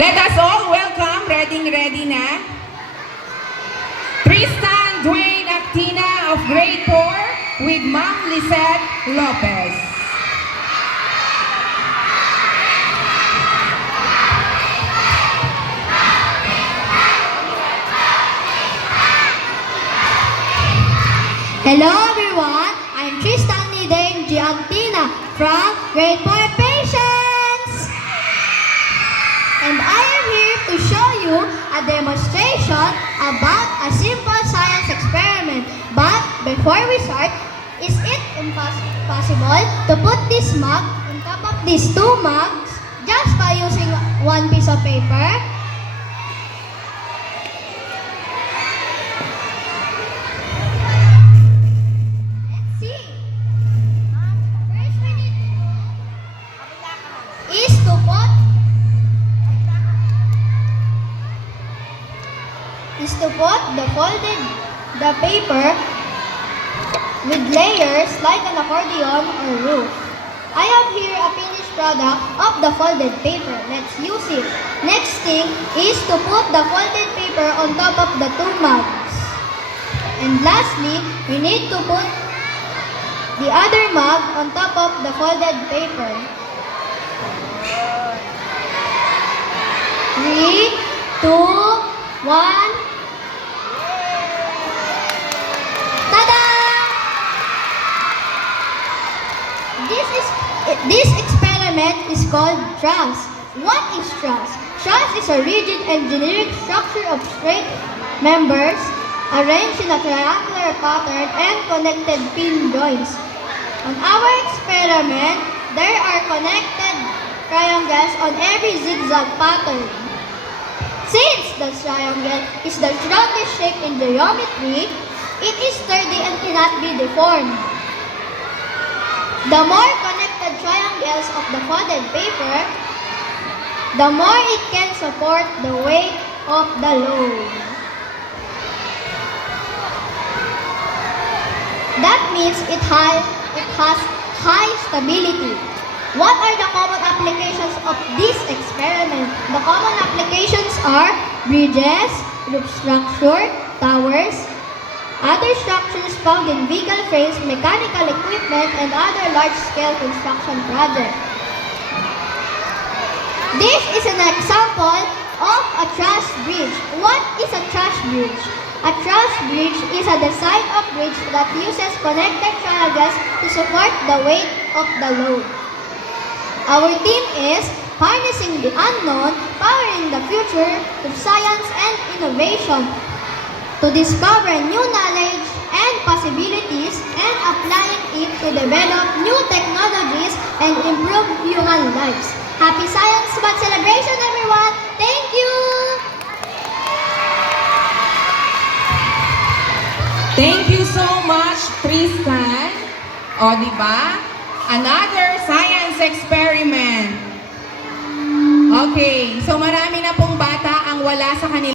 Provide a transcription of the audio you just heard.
Let us all welcome, ready na, Tristan Dwayne Actina of Grade 4 with Ma'am Lisette Lopez. Hello everyone, I'm Tristan Dwayne G. Actina from Grade 4 Patience! And I am here to show you a demonstration about a simple science experiment. But before we start, is it possible to put this mug on top of these two mugs just by using one piece of paper? Is to put the paper with layers like an accordion or roof. I have here a finished product of the folded paper. Let's use it. Next thing is to put the folded paper on top of the two mugs. And lastly, we need to put the other mug on top of the folded paper. 3, 2, 1. This experiment is called truss. What is truss? Truss is a rigid and generic structure of straight members arranged in a triangular pattern and connected pin joints. On our experiment, there are connected triangles on every zigzag pattern. Since the triangle is the strongest shape in geometry, it is sturdy and cannot be deformed. The more connected triangles of the folded paper, the more it can support the weight of the load. That means it has high stability. What are the common applications of this experiment? The common applications are bridges, roof structure, towers, other structures found in vehicle frames, mechanical equipment, and other large-scale construction projects. This is an example of a truss bridge. What is a truss bridge? A truss bridge is a design of bridge that uses connected triangles to support the weight of the load. Our theme is Harnessing the Unknown, Powering the Future with Science and Innovation, to discover new knowledge and possibilities and applying it to develop new technologies and improve human lives. Happy Science Month celebration, everyone! Thank you! Thank you so much, Tristan. O, diba? Another science experiment. Okay, so marami na pong bata ang wala sa kanila.